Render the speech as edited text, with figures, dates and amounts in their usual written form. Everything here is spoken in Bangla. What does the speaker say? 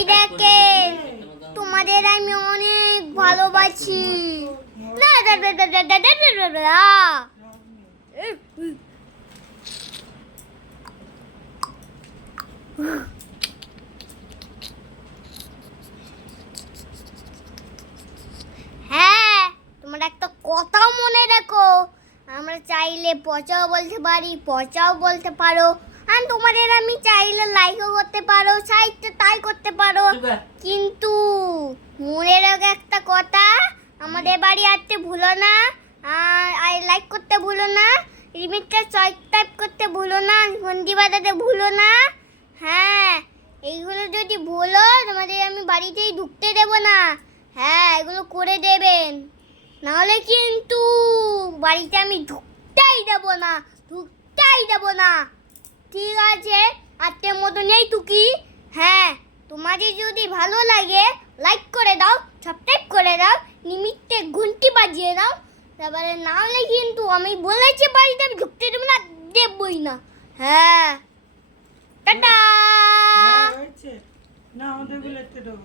এই দেখে তোমাদের আমি অনেক ভালোবাসি। হ্যাঁ, তোমরা একটা কথাও মনে রাখো, আমরা চাইলে পচাও বলতে পারি, পচাও বলতে পারো, আর তোমাদের আমি চাইলে লাইকও করতে পারো, চাইতে তাই করতে পারো, কিন্তু মনে রাখো একটা কথা, আমাদের বাড়ি আসতে ভুলো না, আর লাইক করতে ভুলো না, রিমিটটা সাবস্ক্রাইব করতে ভুলো না, ঘন্টি বাজাতে ভুলো না। হ্যাঁ, এইগুলো যদি ভুলো তোমাদের আমি বাড়িতেই ঢুকতে দেবো না। হ্যাঁ, এগুলো করে দেবেন, নাহলে কিন্তু বাড়িতে আমি ঢুকতেই দেবো না, ঢুকতেই দেবো না। ঠিক আছে, আজকের মতো নেই টুকি। হ্যাঁ, তোমাদের যদি ভালো লাগে লাইক করে দাও, সাবস্ক্রাইব করে দাও, নিমিত্তে ঘন্টি বাজিয়ে দাও। তারপরে নাহলে কিন্তু আমি বলেছি বাড়িতে আমি ঢুকতে দেবো না, দেবই না। হ্যাঁ, টাটা। না আমাদের গুলো একটু দেবো।